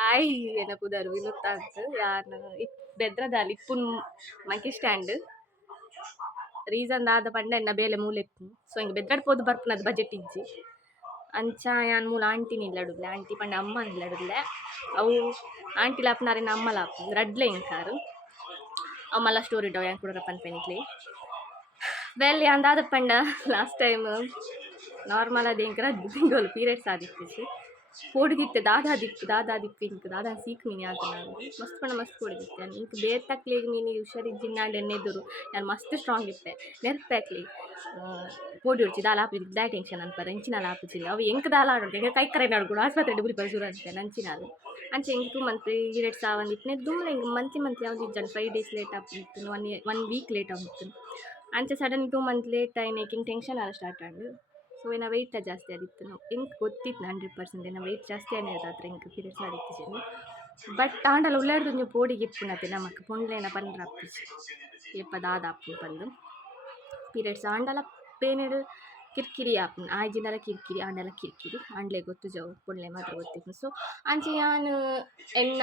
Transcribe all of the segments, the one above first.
Hi ಎನಕುದರು ವಿನುತ್ತ ಅಂತ ಯಾನು ಬೆದ್ರದಾಲಿ ಇಪ್ಪುನ್ monkey stand reason ದಾದ ಪಂಡ ಎನ್ನ ಬೇಲೆ ಮೂಲೆ ಇಪ್ಪುನು ಸೊ ಹಿಂಗೆ ಬೆದ್ರಡ್ ಪೋದು ಬರ್ಪುನದು ಬಜೆಟ್ ಇಜ್ಜಿ ಅಂಚ ಯಾನ್ ಮೂಲ ಆಂಟಿ ನಿಲ್ಲಡುಲ್ಲೆ ಆಂಟಿ ಪಂಡ ಅಮ್ಮ ನಿಲ್ಲಡುಲ್ಲೆ ಅವು ಆಂಟಿ ಲಾಪ್ನಾರಿನ ಅಮ್ಮ ಲಾಪ್ ರಡ್ಲೆ ಇಂಕಾರು ಅಮ್ಮಲ ಸ್ಟೋರಿ ಡವ್ ಯಾನ್ ಕೂಡ ಪನ್ಪೆನಿಕ್ಲಿ ವೆಲ್ ಯಾನ್ ದಾದ ಪಂಡ ಲಾಸ್ಟ್ ಟೈಮ್ ನಾರ್ಮಲ್ ಅದು ಇಂಕರ ತಿಂಗಳು ಪೀರಿಯಡ್ಸ್ ಆದಿತ್ತು ಕೋಡಿದಿತ್ತೆ ದಾದಾ ದಿಪ್ಪು ಇಂಕ್ ದಾದಾ ಸೀಕ್ ಮೀನು ಆತ ನಾನು ಮಸ್ತ್ ಪಂಡ ಮಸ್ತ್ ಕೋಡಿದಿತ್ತೆ ಇಂಕ್ ಬೇರೆ ತಕ್ಲಿಗೆ ಮೀನು ಹುಷಾರಿಜ್ಜಿನ್ನಾಂಡು ಎಣ್ಣೆದುರು ನಾನು ಮಸ್ತ್ ಸ್ಟ್ರಾಂಗ್ ಇಪ್ಪೆ ನೆರ್ಪಾಕ್ಲಿ ಕೋಡಿ ಹೊಡ್ಚಿ ದಾಲ ಆಪಿದ್ದು ದೇ ಟೆನ್ಷನ್ ಅನ್ಪರ ಇಂಚಿನಾಲ ಆಪಿಚಿಲ್ಲ ಅವು ಎಂಕ್ ದಾಲ ಆಡೋದು ಎಂಕ ಕೈ ಕರೆ ನಾಡು ಆಸ್ಪತ್ರೆ ಬುರಿ ಪರ ಶುರು ಅಂತೆ ನಂಚಿನಾಲು ಅಂಚೆ ಎಂಕ್ 2 ಮಂತ್ ಪೀರಿಯಡ್ಸ್ ಆವಂದಿಪ್ಪನೆ ದುಮ್ಲೆ ಎಂಕ್ ಮಂತ್ಲಿ ಯಾವ್ದು ಇಜ್ಜಾನು 5 days ಲೇಟ್ ಆಗ್ತಿತ್ತು 1 week ಲೇಟ್ ಆಗ್ತಿತ್ತು ಅಂಚೆ ಸಡನ್ 2 months ಲೇಟ್ ಆಯ್ನ ಏಕಿಂಗ್ ಟೆನ್ಷನ್ ಆಲ ಸ್ಟಾರ್ಟ್ ಆಂಡು ಸೊ ಏನ ವೆಯ್ಟ್ ಜಾಸ್ತಿ ಆದಿತ್ತು ನಾವು ಎಂಕ್ ಗೊತ್ತಿತ್ತು 100% ಏನ ವೆಯ್ಟ್ ಜಾಸ್ತಿ ಆನೇದು ಹತ್ರ ಎಂಕ್ ಪೀರಿಯಡ್ಸ್ ಆದಿತ್ತು ಬಟ್ ಆಂಡಲ ಉಳ್ಳಾಡ್ದು ನೀವು ಪೋಡಿಗೆ ಇಪ್ಪುನತೆ ನಮಕ್ ಪೊಂಡ್ಲೇನ ಪಂಡ್ರ ಅಪ್ಪಿಸಿ ಏಪ ದಾದ ಅಪ್ಪು ಬಂದು ಪೀರಿಯಡ್ಸ್ ಆಂಡಲ ಪೇನೆಡು ಕಿರಿಕಿರಿ ಆಪುನು ಆಯ್ಜಿಂಡಲ ಕಿರಿಕಿರಿ ಆಂಡಲ ಕಿರಿಕಿರಿ ಆಂಡ್ಲೆ ಗೊತ್ತು ಜವು ಪೊಂಡ್ಲೆ ಮಾತ್ರ ಗೊತ್ತಿತ್ತು ಸೊ ಅಂಚೆ ಯಾನು ಎನ್ನ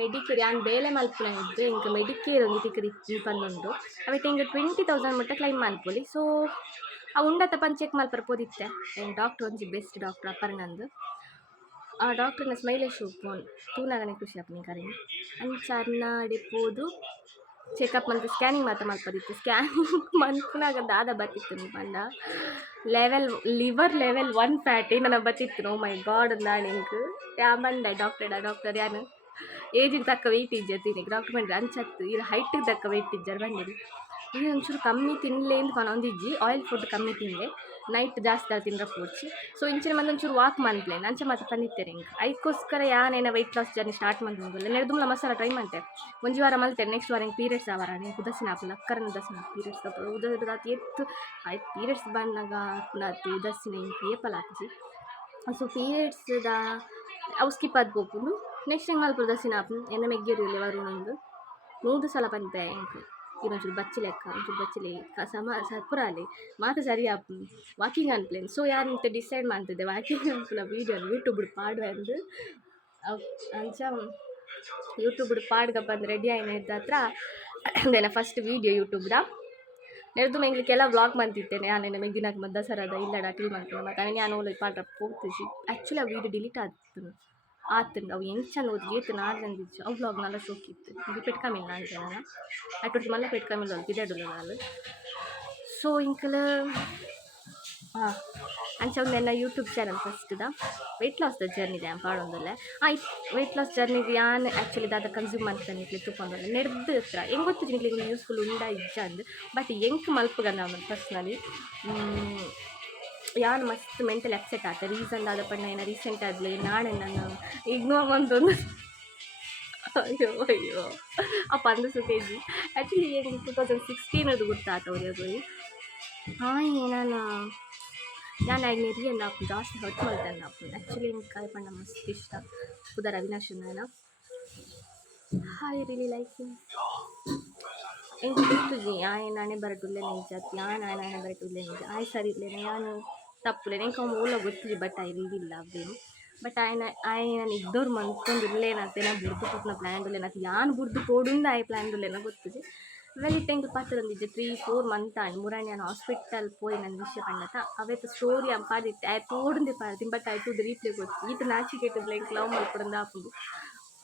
ಮೆಡಿಕೇರ್ ಯಾನ್ ಬೇಲೆ ಮಲ್ಪುನ ಇದ್ದು ಇಂಕ ಮೆಡಿಕೇರ್ ಒಂದು ತಿಕ್ಕದಿ ಪಂದುಂಡು ಅವತ್ತು ಹಿಂಗೆ 20,000 ಮುಟ್ಟ ಕ್ಲೈಮ್ ಮಲ್ಪೊಲಿ ಸೊ ಆ ಉಂಡತ್ತ ಪಂದ್ ಚೆಕ್ ಮಲ್ಪರ ಪೋದಿತ್ತೆ ಏನು ಡಾಕ್ಟ್ರ್ ಒಂಜಿ ಬೆಸ್ಟ್ ಡಾಕ್ಟ್ರ್ ಅಪರ್ಣಂದು ಆ ಡಾಕ್ಟ್ರನ್ನ ಸ್ಮೈಲೇಶ್ ಉಪ್ಪೋನು ತೂನಾಗನೆ ಖುಷಿ ಆಪುನಿ ಕರೆನಿ ಅಂಚ ಅರ್ನಾಡಿ ಪೋದು ಚೆಕಪ್ ಮಂತ್ ಸ್ಕ್ಯಾನಿಂಗ್ ಮಾತ್ರ ಮಲ್ಪದಿತ್ತು ಸ್ಕ್ಯಾನಿಂಗ್ ಮನ್ಪುನಾಗ ದಾದ ಬತ್ತಿತ್ತು ಪಂಡ ಲಿವರ್ ಲೆವೆಲ್ 1 ಫ್ಯಾಟ್ ನನ್ನ ಬತ್ತಿತ್ತು ನೋ ಮೈ ಗಾಡ್ ನಾಣಿಂಕ್ ಯಾ ಬಂದ ಡಾಕ್ಟರ್ ಯಾನು ಏಜಿಗೆ ತಕ್ಕ ವೆಯ್ಟ್ ಇಜ್ಜತ್ತೀನಿ ಡಾಕ್ಟರ್ ಬಂದ್ರೆ ಅಂಚತ್ತು ಇದು ಹೈಟಿಗೆ ತಕ್ಕ ವೆಯ್ಟ್ ಇಜ್ಜಾರು ಬಂದಿರಿ ಇದು ಒಂಚೂರು ಕಮ್ಮಿ ತಿನ್ನಲೇ ಅಂತ ಒಂದಿಜ್ಜಿ ಆಯಿಲ್ ಫುಡ್ ಕಮ್ಮಿ ತಿಂದೆ ನೈಟ್ ಜಾಸ್ತಿ ತಿಂದ್ರೆ ಪೋಡ್ಚಿ ಸೊ ಇಂಚಿನ ಮಂದಿ ಒಂಚೂರು ವಾಕ್ ಮನ್ಪ್ಲೇನ್ ಅಂಚೆ ಮತ್ತೆ ತಂದಿತ್ತೇನೆ ಹಿಂಗೆ ಅದಕ್ಕೋಸ್ಕರ ಯಾನೇನ ವೆಯ್ಟ್ ಲಾಸ್ ಜರ್ನಿ ಸ್ಟಾರ್ಟ್ ಮಾಡಿದ್ದಿಲ್ಲ ನೆರೆದುಮ್ಲ ಮಸಾಲ ಟ್ರೈ ಮಾಡ್ತೆ ಒಂಜಿ ವಾರ ಮಲ್ತೇನೆ ನೆಕ್ಸ್ಟ್ ವಾರ ಹಿಂಗೆ ಪೀರಿಯಡ್ಸ್ ಆವಾರ ನೀವು ಉದಸಿನ ಹಾಕಲ್ಲ ಅಕ್ಕರನ್ನ ಉದಸಿನ ಪೀರಿಯಡ್ಸ್ ಉದಾತಿ ಎತ್ತು ಆಯ್ತು ಪೀರಿಯಡ್ಸ್ ಬಂದಾಗ ಪುನಃ ಉದಸಿನ ಹಿಂಗೆ ಏಪಲ್ ಹಾಕಿಸಿ ಸೊ ಪೀರಿಯಡ್ಸ್ದ ಅವು ಸ್ಕಿಪ್ ಆದ್ ಹೋಗ್ಬೋದು ನೆಕ್ಸ್ಟ್ ಹೆಂಗೆ ಮಲ್ಪ ಉದಸಿನ ಹಾಪು ಎನ್ನ ಮೆಗ್ಗಿರಿಲ್ಲ ವರುಣಿಂದು 3 ಸಲ ಬಂದೆ ಹೆಂಗೆ ಒಂಚೂರು ಬಚ್ಚಲೆಕ್ಕ ಒಂಚೂರು ಬಚ್ಚಲಿ ಸಪುರಾಲಿ ಮಾತು ಸರಿ ಆಪು ವಾಕಿಂಗ್ ಅನ್ಪ್ಲೇನ್ ಸೊ ಯಾರಂತ ಡಿಸೈಡ್ ಮಾಡ್ತಿದ್ದೆ ವಾಕಿಂಗ್ ಅನ್ಪುನ ವೀಡಿಯೋ ಯೂಟ್ಯೂಬ್ ಪಾಡು ಅಂದು ಅಂಚ ಯೂಟ್ಯೂಬ್ ಪಾಡ್ಗ ಬಂದು ರೆಡಿ ಆಯ್ನ ಇದ್ದ ಹತ್ರ ಅಂದೇನ ಫಸ್ಟ್ ವೀಡಿಯೋ ಯೂಟ್ಯೂಬ್ದ ನೆರೆದು ಮೆಂಗ್ಲಿ ಕೆಲ ವ್ಲಾಗ್ ಮಾಡ್ತಿತ್ತೇನೆ ನಾನೇನು ಮೆಗ್ಗಿನಾಗ ದಸರಾದ ಇಲ್ಲಡ ಟಿಲ್ ಮಾಡ್ತೀನಿ ಮತ್ತು ನಾನು ಓಲೋದು ಪಾಡ್ರ ಪೋಗ್ತಿಸಿ ಆ್ಯಕ್ಚುಲಿ ಆ ವೀಡಿಯೋ ಡಿಲೀಟ್ ಆತಂಡು ಅವು ಹೆಂಗೆ ಚಂದ ಓದಿ ಏತು ನಾಡ್ದಂದಿಚ್ಚು ಅವು ವ್ಲಾಗ್ನೆಲ್ಲ ಶೋಕಿತ್ತು ಇದು ಪೆಟ್ಕಮಿಲ್ಲ ನಾನು ಜನ ಅಟ್ಟೊಟ್ಟು ಮಲ್ಲ ಪೆಟ್ಕಮಿಲ್ಲ ಅದು ಬಿಡಾಡುಲ್ಲ ನಾನು ಸೊ ಇಂಕಲ ಹಾಂ ಅಂಚೆ ಒಂದು ನನ್ನ ಯೂಟ್ಯೂಬ್ ಚಾನಲ್ ಫಸ್ಟ್ದ ವೆಯ್ಟ್ ಲಾಸ್ದ ಜರ್ನಿದೆ ಪಾಡೊಂದಲ್ಲೇ ವೆಯ್ಟ್ ಲಾಸ್ ಜರ್ನಿಗೆ ಯಾನ್ ಆ್ಯಕ್ಚುಲಿ ದಾದ ಕನ್ಸ್ಯೂಮ್ ಮಾಡ್ತಾನೆ ತುಕೊಂಡಲ್ಲ ನೆಡ್ದು ಹತ್ರ ಹೆಂಗೆ ಗೊತ್ತಿದ್ದೀನಿ ನಿಮಗೆ ಯೂಸ್ಫುಲ್ ಉಂಡ ಇಜ್ಜ ಅಂದು ಬಟ್ ಹೆಂಗೆ ಮಲ್ಪಗ ನಾನು ಪರ್ಸ್ನಲಿ ಯಾನು ಮಸ್ತ್ ಮೆಂಟಲ್ ಅಪ್ಸೆಟ್ ಆತ ರೀಸನ್ ಆದ ಪಣ್ಣ ಏನೋ ರೀಸೆಂಟ್ ಆಗಲಿ ನಾಳೆ ನಾನು ಇಗ್ನೋರ್ ಒಂದೊಂದು ಅಯ್ಯೋ ಆ 15 kg ಆ್ಯಕ್ಚುಲಿ ಏನು 2016 ಅದು ಗೊತ್ತಾತ ಅವ್ರಿಗೆ ಹಾಂ ನಾನು ಐದು ಎಲ್ಲ ಜಾಸ್ತಿ ಹರ್ಟ್ ಮಾಡ್ತೇನೆ ನಾವು ಆ್ಯಕ್ಚುಲಿ ಹಿಂಗೆ ಕಾಯಿ ಪಣ್ಣ ಮಸ್ತ್ ಇಷ್ಟ ಉದರ ಅವಿನಾಶನ ಹಾಯ್ ರಿಲಿ ಲೈಕ್ ಎಂಟು ತುಜಿ ನಾನೇ ಬರಟುಲ್ಲೆ ನಿಂಜಾತಿ ನಾನೇ ಬರಟುಲ್ಲೆ ನಿಂಜ ಆಯ್ ಸರಿ ಇಲ್ಲೇನೆ ನಾನು ತಪ್ಪುಲೆ ನೆಂಕ ಮೂಲ ಗೊತ್ತಿರಿ ಬಟ್ ಐ ರೀದಿಲ್ಲ ಅವೇನು ಬಟ್ ನಾನು ಇದ್ದವ್ರು ಮಂತ್ಕೊಂಡು ಇಲ್ಲೇನಂತೆ ನಾ ಬುಡ್ದು ಕೊಟ್ಟನ ಪ್ಲ್ಯಾನ್ಡುಲ್ಲೇನಂತ ಯಾನು ಬುಡ್ದು ಕೊಡುಂದ ಆಯ್ ಪ್ಲ್ಯಾನ್ಡುಲ್ಲೇನ ಗೊತ್ತಿದೆ ವೆಲ್ ಟೆಂಕ್ ಪಾತ್ರದೊಂದಿದ್ದೆ 3-4 ಮಂತ್ ಆಯ್ತು ಮುರಾಣಿ ನಾನು ಹಾಸ್ಪಿಟಲ್ ಪೋಯಿ ನನ್ನ ವಿಷಯ ಪಂಡತ ಅವತ್ತು ಸ್ಟೋರಿ ಪಾದಿತ್ತೆ ಆಯ್ ತೋಡುಂದೆ ಪಾಡ್ತೀನಿ ಬಟ್ ಆಯ್ತು ರೀಪ್ಲೇ ಗೊತ್ತು ಈತ ನಾಚಿಕೆಟ್ಟಿದ್ಲೆ ಇಂಕ್ ಲವ್ ಮಾಡ್ಕೊಡಂದು ಹಾಕೊಂಡು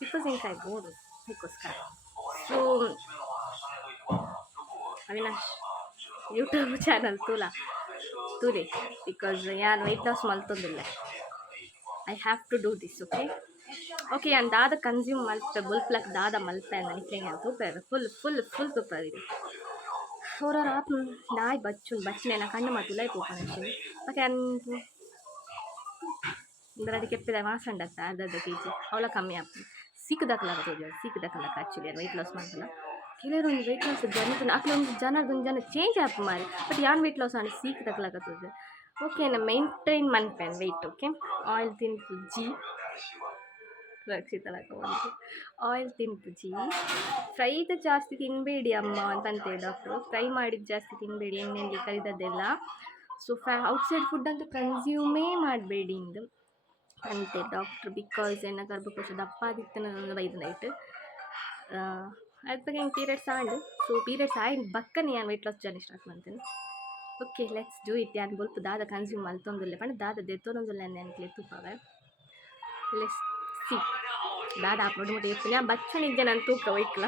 ಬಿಕಾಸ್ ಇಂಕ್ ಆಯ್ ಬೋಡು ಅದಕ್ಕೋಸ್ಕರ ಸೊ ಅವಿನಾಶ್ ಯೂಟ್ಯೂಬ್ ಚಾನಲ್ ತೂಲೆ ಬಿಕಾಸ್ ಯಾರು ವೆಯ್ಟ್ ಲಾಸ್ ಮಲ್ತೊಂದಿಲ್ಲ I have to do this okay ನಾನು ದಾದ ಕನ್ಸ್ಯೂಮ್ ಮಲ್ಪೆ ಬುಲ್ಪ್ಲಕ್ ದಾದ ಮಲ್ಪೆ ನನಗೆ ತೂಪೇರು ಫುಲ್ ತೂಪರ್ ಇದೆ ಅವ್ರವ್ರು ಆಪ್ ನಾಯಿ ಬಚ್ಚನೆ ನಾ ಕಣ್ಣು ಮಾತಿಲ್ಲ ಪೋಪಣಿ ಓಕೆ ಅಂದು ಅದಕ್ಕೆ ಎಪ್ಪಿದ ಮಾಸಂಡತ್ತ ಅರ್ಧ kg ಅವಳ ಕಮ್ಮಿ ಆಗ್ತದೆ ಸಿಕ್ಕದಕ್ಕಲಾಗ ಆ್ಯಕ್ಚುಲಿ ವೆಯ್ಟ್ ಲಾಸ್ ಮಾಡಲ್ಲ ಕೆಲವರೊಂದು ವೆಯ್ಟ್ ಲಾಸ್ ಜನ ಅಕ್ಲೊಂದು ಜನ ಚೇಂಜ್ ಆಪ್ ಮಾರಿ ಬಟ್ ಯಾನ್ ವೆಯ್ಟ್ ಲಾಸ್ ಆಗಿ ಸೀಕ್ದಕ್ಕಲಾಗತ್ತದೆ ಓಕೆ ನಾ ಮೇಂಟೈನ್ ಮನ್ಪೇನ್ ವೆಯ್ಟ್ ಓಕೆ ಆಯಿಲ್ ತಿನ್ಪುಜ್ಜಿ ಆಯಿಲ್ ತಿನ್ಪುಜ್ಜಿ ಫ್ರೈದು ಜಾಸ್ತಿ ತಿನ್ನಬೇಡಿ ಅಮ್ಮ ಅಂತಂತೆ ಡಾಕ್ಟ್ರು ಫ್ರೈ ಮಾಡಿದ್ದು ಜಾಸ್ತಿ ತಿನ್ನಬೇಡಿ ಎಣ್ಣೆಯಲ್ಲಿ ಕರಿದದ್ದೆಲ್ಲ ಸೊ ಔಟ್ಸೈಡ್ ಫುಡ್ ಅಂತೂ ಕನ್ಸ್ಯೂಮೇ ಮಾಡಬೇಡಿ ಇಂದು ಅಂತೆ ಡಾಕ್ಟ್ರ್ ಬಿಕಾಸ್ ಎನ್ನ ಗರ್ಭಕೋಶ ದಪ್ಪ ಆದಿತ್ತನ ಬೈದು ನೈಟ್ ಅದ್ರ ಹೆಂಗೆ ಪೀರಿಯಡ್ಸ್ ಆಂಡ್ ಸೊ ಪೀರಿಯಡ್ಸ್ ಆಯ್ತು ಬಕ್ಕನೆ ನಾನು ವೆಯ್ಟ್ ಲಾಸ್ ಜರ್ನಿ ಸ್ಟಾರ್ಟ್ ಮಾಡ್ತೇನೆ. Okay let's do it. ಯಾನು ಬೊಲ್ಪ ದಾದ ಕನ್ಸ್ಯೂಮ್ ಮಲ್ತೊಂದುಲ್ಲೆ ಪಂಡ ದಾದ ದೆತ್ತೊಂದುಲ್ಲೆ ನೆನಕ್ಲೆ ತೂಪವೆ ಲೆಟ್ಸ್ ಸಿ ದಾದ ಅಪ್ಲೋಡ್ ಮಾಡಿ ಇರ್ತೀನಿ. ಆ ಬಚ್ಚನಿಗೆ ನಾನು ತೂಕ ಒಯ್ಕಲ.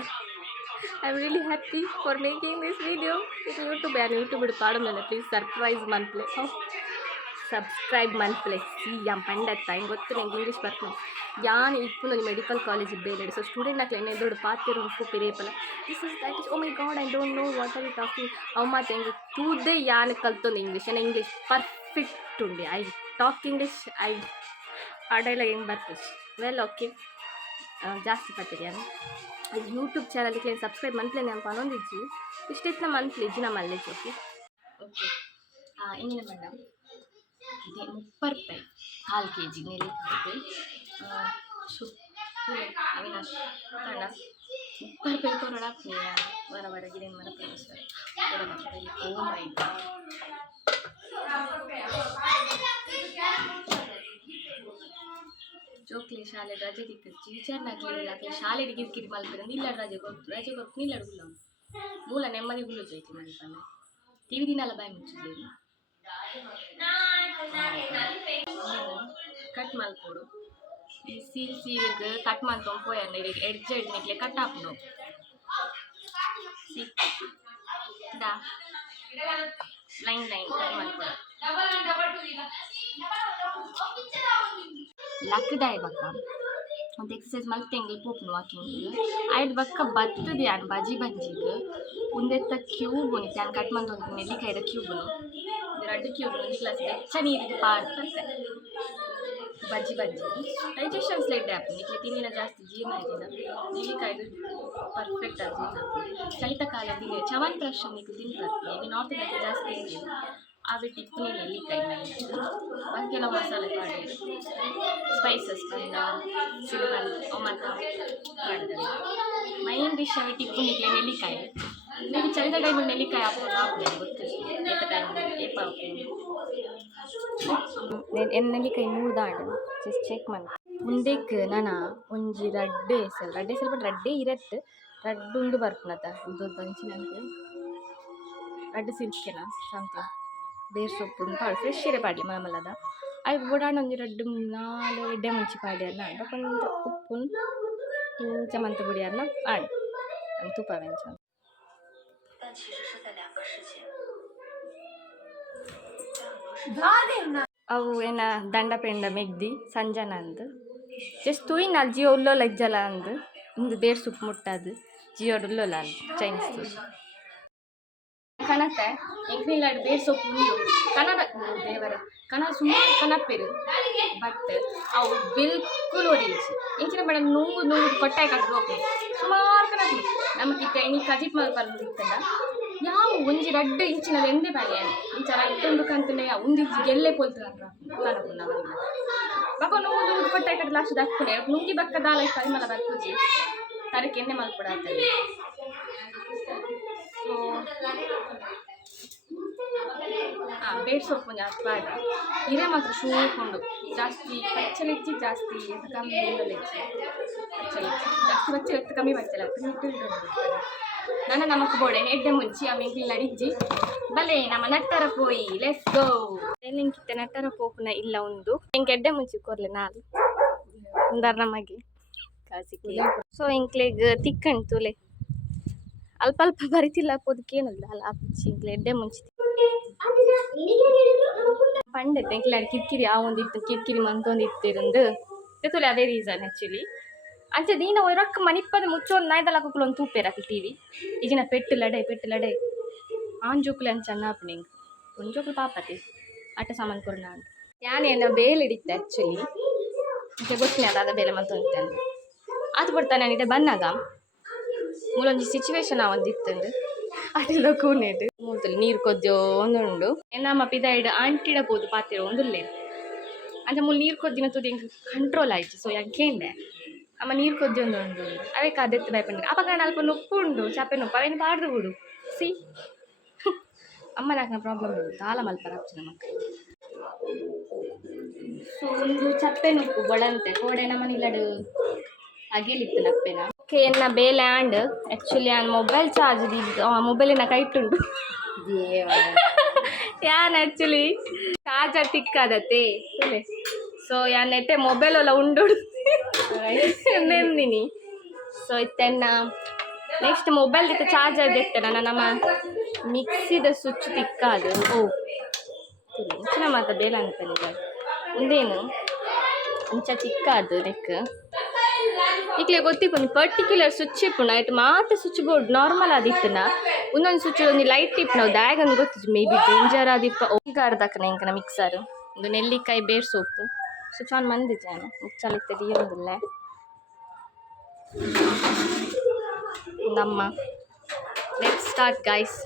I am really happy for making this video. ಇದು ಯೂಟ್ಯೂಬ್ ಯಾರು ಯೂಟ್ಯೂಬ್ ಇಡು ಪಾಡೋಲ್ಲ ಪ್ಲೀಸ್ ಸರ್ಪ್ರೈಸ್ ಮನ್ಪ್ಲೆ ಸಬ್ಸ್ಕ್ರೈಬ್ ಮನ್ಪ್ಲೆ ಸಿ ಯಾಮ್ ಪಂಡತ್ತ ಹಿಂಗೆ ಗೊತ್ತು ನಂಗೆ ಇಂಗ್ಲೀಷ್ ಬರ್ತೀನಿ. ಯಾನ್ ಇಪ್ಪು ನನಗೆ ಮೆಡಿಕಲ್ ಕಾಲೇಜ್ ಬೇರೆ ಸೊ ಸ್ಟೂಡೆಂಟ್ ನಾಕ್ಲೆ ಎಣ್ಣೆ ದೊಡ್ಡ ಪಾತಿರೋ ಉಪ್ಪು ಪಿರೇಪಲ this is that is oh my God I don't know what are you talking ಅವು ಮಾತು ಹೆಂಗೆ ತೂದೇ ಯಾನ್ ಕಲ್ತೊಂದು ಇಂಗ್ಲೀಷ್ ಏನ ಇಂಗ್ಲೀಷ್ ಪರ್ಫೆಕ್ಟ್ ಉಂಡಿ ಐ ಟಾಕ್ ಇಂಗ್ಲೀಷ್ ಐ ಆ ಡೈಲಾಗ್ ಹೆಂಗೆ ಬರ್ತದೆ ವೆಲ್ ಓಕೆ ಜಾಸ್ತಿ ಪಟ್ಟಿರಿ ಯಾನು ಯೂಟ್ಯೂಬ್ ಚಾನಲ್ಗೆ ಸಬ್ಸ್ಕ್ರೈಬ್ ಮಂತ್ಲಿ ನಾನು ಪನೊಂದಿಜ್ಜಿ ಇಷ್ಟಿತ್ತು ಮಂತ್ಲಿ ಇಜ್ಜಿ ನಮ್ಮ ಮಲ್ಲೇಜ್ ಓಕೆ ಓಕೆ ಇಂಗಿನ ಬಣ್ಣ ಇದೆ 30 ರೂಪಾಯಿ 4 kg ನೆಲ್ಲಿಕಾಯಿ ಅವಿನಾಶ್ ತಣ್ಣ 30 ರೂಪಾಯಿ ಕೊರಳಾಗ್ತೀನಿ ವರ ಗಿರೇನು ಮರ ಪ್ರವೇಶ ಓ ಮೈ ಗಾಡ್ ಜೋಕ್ಲೆ ಶಾಲೆ ರಜೆ ದಿಕ್ಕ ಟೀಚರ್ನಾಗ್ಲಿ ಅಕ್ಲೆ ಶಾಲೆಗೆ ಕಿರಿಕಿರಿ ಮಲ್ಪಿರಂದು ಇಲ್ಲ ರಜೆ ಕೊಟ್ಟು ನಿಲ್ಲಡುಲ್ಲ ಮೂಲ ನೆಮ್ಮದಿ ಹುಲ್ಲು ಜೋಯ್ತಿ ಮಲ್ಪನೆ ಟಿವಿ ದಿನಲ್ಲ ಬಾಯಿ ಮುಚ್ಚಿದ್ದೇನೆ ಕಟ್ ಮಲ್ಪೋಡು ಈ ಸೀಲ್ಗೆ ಕಟ್ ಮಾಡ್ಕೊಂಡು ಪೋಯಣ್ಣ ಇದಕ್ಕೆ ಎಡ್ಜ್ ನಿಕ್ಲೆ ಕಟ್ ಹಾಕ್ನು ದಾ ಲೈನ್ ಕಟ್ ಮಾಡ್ಕೊಡು ಲಕ್ಕದಾಯ ಬಕ್ಕ ಒಂದು ಎಕ್ಸಸೈಸ್ ಮಲ್ತೆಂಗೆ ಪೋಪ್ನು ವಾಕಿಂಗ್ ಆಯ್ತು ಬಕ್ಕ ಬತ್ತದ ಯಾನು ಬಜ್ಜಿಗೆ ಉಂದೆತ್ತ ಕ್ಯೂಬ್ ಉಂಟು ನಾನು ಕಟ್ ಮಾಡಿ ಒಂದು ನೆಲ್ಲಿಕಾಯ್ದ ಕ್ಯೂಬ್ನು 2 ಕ್ಯೂಬ್ ಒಂದು ಗ್ಲಾಸ್ ಬೆಚ್ಚ ನೀರಿಗೆ ಪಾಡ್ತಂತೆ ಬಜ್ಜಿ ಡೈಜೆಷನ್ ಸ್ಲೇಟ್ ಆ್ಯಪ್ ನಿಕ್ಲೆ ತಿನ್ನಿನ ಜಾಸ್ತಿ ಜೀರ್ಣ ಆಯ್ತಿಲ್ಲ ನೆಲ್ಲಿಕಾಯ್ದು ಪರ್ಫೆಕ್ಟ್ ಆಗಿ ಜೀರ್ಣ ಚಳಿತ ಕಾಲ ದಿನ ಚವನ್ ಫ್ರೆಶ್ ನಿಕ್ಲೆ ತಿಂತಾರೆ ಈಗ ನಾರ್ತ್ ಇಂಡಿಯಾ ಜಾಸ್ತಿ ತಿಂತೀನಿ ಆ ಬಿಟ್ಟು ಇಪ್ಪನೇ ನೆಲ್ಲಿಕಾಯಿ ಬಾಕಿಯೆಲ್ಲ ಮಸಾಲೆ ಪಾಡಿ ಸ್ಪೈಸಸ್ ಬಂದ ಸಿಂಪಲ್ ಮತ್ತು ಮಾಡಿದೆ ಮೈನ್ ಡಿಶ್ ಅವಿಟ್ಟು ಇಪ್ಪು ನಿಕ್ಲೆ ನೆಲ್ಲಿಕಾಯಿ ನೀವು ಚಳಿದ ಟೈಮಲ್ಲಿ ನೆಲ್ಲಿಕಾಯಿ ಹಾಕ್ಬೋದು ಗೊತ್ತಿಲ್ಲ ಏತ ಟೈಮ್ ಏಪ ನೆಲ್ಲಿಕಾಯಿ 3 ದಾಂಡು ಜಸ್ಟ್ ಚೆಕ್ ಮಾಡಿ ಮುಂದಕ್ಕೆ ನಾನು ಒಂಜಿ ರಡ್ಡೆ ಹೆಸರು ಬಟ್ ರಡ್ಡೆ ಇರತ್ತೆ ರಡ್ಡು ಉಂಡು ಬರ್ಪುನತ ಉದ್ದೊಂದು ಅಂಚಿನಂಗೆ ರಡ್ಡು ಸಿಲ್ಕೆನ ಸಂತ ಬೇರ್ ಸೊಪ್ಪು ಪಾಡು ಫ್ರೆಶ್ ಇರೇ ಪಾಡ್ಲಿ ಮಾಮಲ್ಲದ ಅದು ಬುಡಾಣ ಒಂದು 2-4 ಎಡ್ಡೆ ಮುಂಚಿ ಪಾಡ್ಯಾರನ ಬಕೊಂದು ಉಪ್ಪು ಇಂಚ ಮಂತ ಬುಡಿಯಾರನ ಆಡು ನಾನು ತುಪ್ಪ ವೆಂಚ ಅವು ಏನ ದಂಡ ಪೆಂಡ ಮೆಗ್ದಿ ಸಂಜನ ಅಂದು ಜಸ್ಟ್ ತೂಯಿನ ಅಲ್ಲಿ ಜಿಯೋ ಉಲ್ಲೋಲ ಇಜ್ಜಲ ಅಂದು ಒಂದು ಬೇರ್ ಸೊಪ್ಪು ಮುಟ್ಟದು ಜಿಯೋಡು ಉಲ್ಲೋಲ ಅಂದು ಚೈನೀಸ್ ಕಣತೆ ಎಂಕ್ನಿಲ್ಲಾಡು ಬೇರ್ ಸೊಪ್ಪು ಉಂಡು ಕನ್ನಡ ದೇವರ ಕನ್ನಡ ಸುಮಾರು ಕನಪೆರು ಬಟ್ ಅವು ಬಿಲ್ಕುಲ್ ಹೊಡಿಲ್ಸಿ ಇಂಚಿನ ಮೇಡಮ್ ನೂರು ಕೊಟ್ಟಾಯಿ ಕಟ್ಟು ಹೋಗಿ ಸುಮಾರು ಕನಪು ನಮಗಿತ್ತ ಇನ್ನು ಕಜಿತ್ ಮಲ್ಪರ್ದು ಇತ್ತಲ್ಲ ಯಾವ ಒಂಜಿ 2 ಇಂಚಿನಲ್ಲಿ ಎಂದೇ ಬಾಯಿ ಇಂಚ ರಡ್ಡು ಕಂತನೇ ಒಂದಿಜ್ಜಿ ಗೆಲ್ಲೆ ಪೋಲ್ತದ ಕನಪು ನಾವು ಬಕ್ಕ ನೂರು ಕೊಟ್ಟಾಯಿ ಕಟ್ಟು ಲಾಸ್ಟ್ ದಕ್ಕನೆ ನುಂಗಿ ಬಕ್ಕ ದಾಲ ಕರಿಮಲ ಬರ್ತುಜಿ ತರಕ್ಕೆ ಎಣ್ಣೆ ಮಲ್ಪಡಾಗ್ತದೆ ಸೊ ಬೇಡ್ ಸೊಪ್ಪು ಜಾಸ್ತಿ ಪಾಡ ಹಿರೇ ಮಾತ್ರ ಶೂಕೊಂಡು ಜಾಸ್ತಿ ಪಚ್ಚಲೆಚ್ಚಿ ಜಾಸ್ತಿ ಕಮ್ಮಿ ನೀರಲೆಚ್ಚಿ ಪಚ್ಚಲೆಚ್ಚಿ ಜಾಸ್ತಿ ಪಚ್ಚಲೆ ಎತ್ತು ಕಮ್ಮಿ ಪಚ್ಚಲೆ ನನ್ನ ನಮಕ್ ಬೋಡೆ ಎಡ್ಡೆ ಮುಂಚಿ ಅವ ಎಂಕ್ಲಿನ ಅಡಿಜ್ಜಿ ಬಲೆ ನಮ್ಮ ನಟ್ಟರ ಪೋಯಿ ಲೆಟ್ಸ್ ಗೋ ಎಂಕಿತ್ತೆ ನಟ್ಟರ ಪೋಪುನ ಇಲ್ಲ ಒಂದು ಎಂಕ್ ಎಡ್ಡೆ ಮುಂಚಿ ಕೊರ್ಲೆ ನಾಲ್ ಒಂದರ ನಮಗೆ ಕಾಸಿಗೆ ಸೊ ಎಂಕ್ಲೆಗ್ ತಿಕ್ಕಣ್ ತುಲೆ ಅಲ್ಪ ಅಲ್ಪ ಬರಿತಿಲ್ಲ ಪೋದಕ್ಕೇನಲ್ಲ ಅಲ್ಲ ಅಪ್ಪಚ್ಚಿ ಎಂಕ್ಲೆ ಎಡ್ಡೆ ಮುಂಚಿ ಪಂಡೆ ಎಂಕ್ಲೆ ಕಿರಿಕಿರಿ ಆ ಒಂದಿತ್ತು ಕಿರಿಕಿರಿ ಮಂತೊಂದು ಇತ್ತಿರಂದು ತುಲೆ ಅದೇ ರೀಸನ್ ಆ್ಯಕ್ಚುಲಿ ಅಂಚೆ ದೀನ ಒರಕ್ಕ ಮನಿಪ್ಪದ ಮುಚ್ಚೊಂದು ನಾಯ್ದಲ್ಲ ಹಾಕೋಕ್ಲು ಒಂದು ತೂಪೇರಾಕಿ ಟಿ ವಿ ಈಜಿನ ಪೆಟ್ಟು ಲಡೆ ಆಂಜೋಕ್ಲೆ ಅಂಚ ಅನ್ನಾಪನಿಂಗ್ ಒಂಜೋಕ್ಲು ಪಾಪತಿ ಆಟ ಸಾಮಾನು ಕೊರೋಣ ಅಂತ ಯಾನೇನ ಬೇಲೆ ಹಿಡಿತೆ ಆ್ಯಕ್ಚುಲಿ ಅಂಚೆ ಗೊತ್ತಿನ ಅದಾದ ಬೇಲೆ ಮಂತೊಂದು ಅದು ಬಿಡ್ತಾನೆ ನಾನಿದೆ ಬಂದಾಗ ಮೂಲೊಂಜಿ ಸಿಚುವೇಶನ್ ಒಂದಿತ್ತಂದು ಅದಿಲ್ಲ ಕೂನೇದು ಮೂರ್ತಲ್ಲಿ ನೀರು ಕೊದ್ಯೋ ಒಂದುಂಡು ನಮ್ಮ ಪಿದಾಯ್ಡ್ ಆಂಟಿಡ ಪೋದು ಪಾತಿರೋ ಒಂದುಲ್ಲೆ ಅಂಚ ಮೂಲ ನೀರು ಕೊದ್ದಿನ ತುದಿ ಹೆಂಗೆ ಕಂಟ್ರೋಲ್ ಆಯ್ತು ಸೊ ಯಾಕೇಂಡೆ ಅಮ್ಮ ನೀರು ಕೊದ್ದಿ ಒಂದುಂಡು ಅವೇ ಕಾದೆತ್ತು ಬಾಯ್ಪಂಡ್ರೆ ಅಪಕರಣ ಅಲ್ಪ ನೊಪ್ಪು ಉಂಡು ಚಾಪೆ ನೊಪ್ಪು ಅವೇನು ಪಾಡ್ದು ಬಿಡು ಸಿ ಅಮ್ಮ ನಾಲ್ಕು ಪ್ರಾಬ್ಲಮ್ ಉಂಟು ತಾಳ ಮಲ್ಪರ ಹಚ್ಚು ನಮ್ಮ ಸೊ ಒಂದು ಚಪ್ಪೆನುಪ್ಪು ಬೊಳಂತೆ ಕೋಡೆ ನಮ್ಮನೆ ಇಲ್ಲಡು ಅಗಿಲಿತ್ತು ನಪ್ಪೆನ ಓಕೆ ಎನ್ನ ಬೇಲೆ ಆಂಡ್ ಆ್ಯಕ್ಚುಲಿ ನಾನು ಮೊಬೈಲ್ ಚಾರ್ಜ್ ಮೊಬೈಲಿನ ಕೈಟುಂಡು ಯಾನ್ ಆ್ಯಕ್ಚುಲಿ ಚಾರ್ಜರ್ ತಿಕ್ಕಾದತ್ತೆ ಸೊ ಯಾನ್ ನೆಟ್ಟೆ ಮೊಬೈಲ್ ಎಲ್ಲ ಉಂಡು ನೆಂದಿನಿ ಸೊ ಇತ್ತೆನ್ನ ನೆಕ್ಸ್ಟ್ ಮೊಬೈಲ್ ಜೊತೆ ಚಾರ್ಜರ್ ತೆತ್ತನ ನಮ್ಮ ಮಿಕ್ಸಿದ ಸ್ವಿಚ್ ತಿಕ್ಕಾದು ಇಂಚಿನ ಮಾತ್ರ ಬೇಲೆ ಅನ್ಕೊಂಡಿದ್ದ ಒಂದೇನು ಇಂಚ ತಿಕ್ಕಾದು ನೆಕ್ ಈಗಲೇ ಗೊತ್ತಿಪ್ಪು ಪರ್ಟಿಕ್ಯುಲರ್ ಸ್ವಿಚ್ ಇಪ್ಪುನ ಆಯ್ತು ಮಾತ್ರ ಸ್ವಿಚ್ ಬೋರ್ಡ್ ನಾರ್ಮಲ್ ಆದಿತ್ತನ ಒಂದೊಂದು ಸ್ವಿಚ್ ಒಂದು ಲೈಟ್ ಇಪ್ಪು ನಾವು ದಾಯಗಂದು ಗೊತ್ತಿತ್ತು ಮೇ ಬಿ ಡೇಂಜರ್ ಆದಿಪ್ಪ ಈಗ ಅರ್ಧಕ್ಕನ ಇಂಕನ ಮಿಕ್ಸರ್ ಒಂದು ನೆಲ್ಲಿಕಾಯಿ ಬೇರ್ ಸೊಪ್ಪು ಸ್ವಿಚ್ ಆನ್ ಮಂದಿದ್ದೆ ನಾನು ಮುಚ್ಚಲಿತ್ತೆ ದಿಯೋದಿಲ್ಲ ನಮ್ಮ let's start guys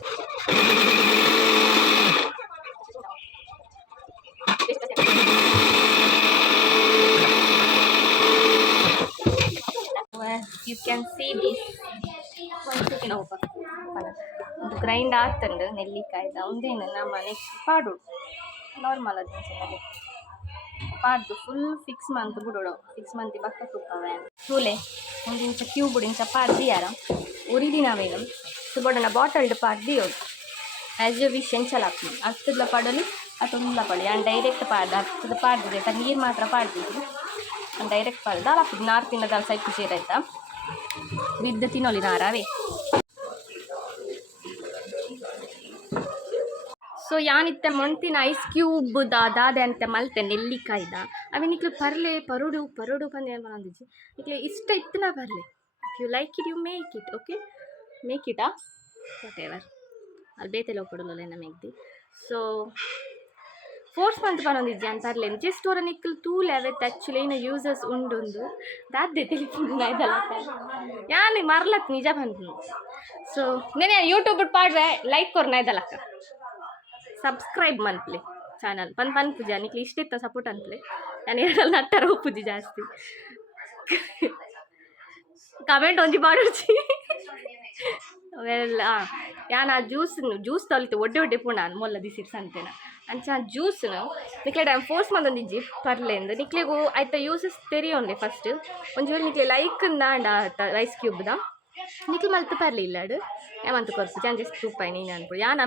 you can see this ಒಂದು ಗ್ರೈಂಡ್ ಆಗ್ತಂಡು ನೆಲ್ಲಿಕಾಯ್ದ ಒಂದೇನು ನಮ್ಮ ನೆಕ್ಸ್ಟ್ ಪಾಡು ನಾರ್ಮಲ್ ಅದು ಪಾಡ್ದು ಫುಲ್ ಫಿಕ್ಸ್ ಮಂತ್ ಬಿಡೋಡು ಫಿಕ್ಸ್ ಮಂತ್ ಬಕ್ಕ ತುಪ್ಪವೆ ಹೂಲೆ ಒಂದು ಇಂಚ ಕ್ಯೂಬ್ ಇಂಚ ಪಾಡ್ದು ಯಾರ ಉರಿದಿ ನಾವೇನು ಸುಬೋಡನ ಬಾಟಲ್ಡ್ ಪಾಡ್ದು ಯೋಡು ಆ್ಯಸ್ ಯು ವಿಶ್ ಎಂಚಲಾಕ್ನು ಹತ್ತದ ಪಾಡಲು ಅಟೊಂದ ಪಾಡು ನಾನು ಡೈರೆಕ್ಟ್ ಪಾಡ್ದು ಹತ್ತದ ಪಾಡ್ದಿದೆ ನೀರು ಮಾತ್ರ ಪಾಡ್ದಿದ್ರು ನಾನು ಡೈರೆಕ್ಟ್ ಪಾಡ್ದು ಅಲ್ಲ ಹಾಕಿದ್ದು ನಾರು ತಿನ್ನೋದಲ್ಲ ಸೈಡ್ ಸೇರಾಯ್ತಾ ಬಿದ್ದು ತಿನ್ನೋಲಿ ನಾರಾವೇ ಸೊ ಯಾನಿತ್ತೆ ಮಂತಿನ ಐಸ್ ಕ್ಯೂಬ್ ದಾದೆ ಅಂತ ಮಲ್ತೆ ನೆಲ್ಲಿಕಾಯ್ದ ಅವೇನಿಕ್ಲು ಪರ್ಲೆ ಪರೋಡು ಬಂದು ಬಂದಿಜ್ಜಿ ಇಕ್ಲೆ ಇಷ್ಟ ಇತ್ತಿನ ಬರಲಿ if you like it you make it okay make ಇಟಾ ವಾಟ್ ಎವರ್ ಅಲ್ಲಿ ಬೇತೆಲ್ಲ ಕೊಡೋಲ್ಲ ನಮಗೆ ಸೊ ಫೋರ್ಸ್ ಮಂತ್ ಬರೋದಿಜ್ಜಿ ಅಂತ ಬರಲಿ ಜಸ್ಟ್ ಅವರ ನಿಕ್ಕಲು ತೂಲೆ ಅವತ್ತು ಆ್ಯಕ್ಚುಲಿ ಏನೋ ಯೂಸಸ್ ಉಂಡೊಂದು ದಾದ್ದೆ ತಿಳಿಪುಂಡು ಇದಲ್ಲ ಯಾನು ಮರ್ಲತ್ ನಿಜ ಬಂತು ಸೊ ನೆನೆ ಯೂಟ್ಯೂಬ್ ಪಾಡ್ರೆ ಲೈಕ್ ಕೊರ್ನ ಇದಲ್ಲಕ್ಕ ಸಬ್ಸ್ಕ್ರೈಬ್ ಮನ್ಪ್ಲೆ ಚಾನಲ್ ಪನ್ ಪೂಜೆ ನಿಕ್ಲಿ ಇಷ್ಟ ಇತ್ತ ಸಪೋರ್ಟ್ ಅನ್ಪ್ಲೆ ನಾನು ಹೇಳಲ್ಲ ನಟ್ಟಾರ ಪೂಜೆ ಜಾಸ್ತಿ ಕಮೆಂಟ್ ಒಂಜಿ ಮಾಡೋಚಿ ಅವೆಲ್ಲ ಯಾನು ಆ ಜ್ಯೂಸ್ ತೊಲಿತು ಒಡ್ಡೆ ಪೂಣ ಮೊಲ್ಲ ದಿಸಿರ್ಸ್ ಅಂತೇನ ಅಂಚ ಜ್ಯೂಸ್ನು ನಿಕ್ಲೆ ಟೈಮ್ ಫೋರ್ಸ್ ಮಂದೊಂದಿಜ್ಜಿ ಪರ್ಲೆಂದು ನಿಕ್ಲೆಗೂ ಆಯ್ತಾ ಯೂಸಸ್ ತೆರಿಯೋನ್ಲೆ ಫಸ್ಟ್ ಒಂದು ವೇಳೆ ನಿಕ್ಲೆ ಲೈಕ್ ದಾಂಡ ರೈಸ್ ಕ್ಯೂಬ್ದ ನಿಕ್ಲೆ ಮಲ್ತು ಪರ್ಲಿ ಇಲ್ಲಾಡು ಯಾವಂತ ಕೊರ್ಪು ಜಾನ್ ಜಸ್ಟ್ ತೂಪಾಯಿ ನೀನು ಅನ್ಬಿಡು ಯಾನು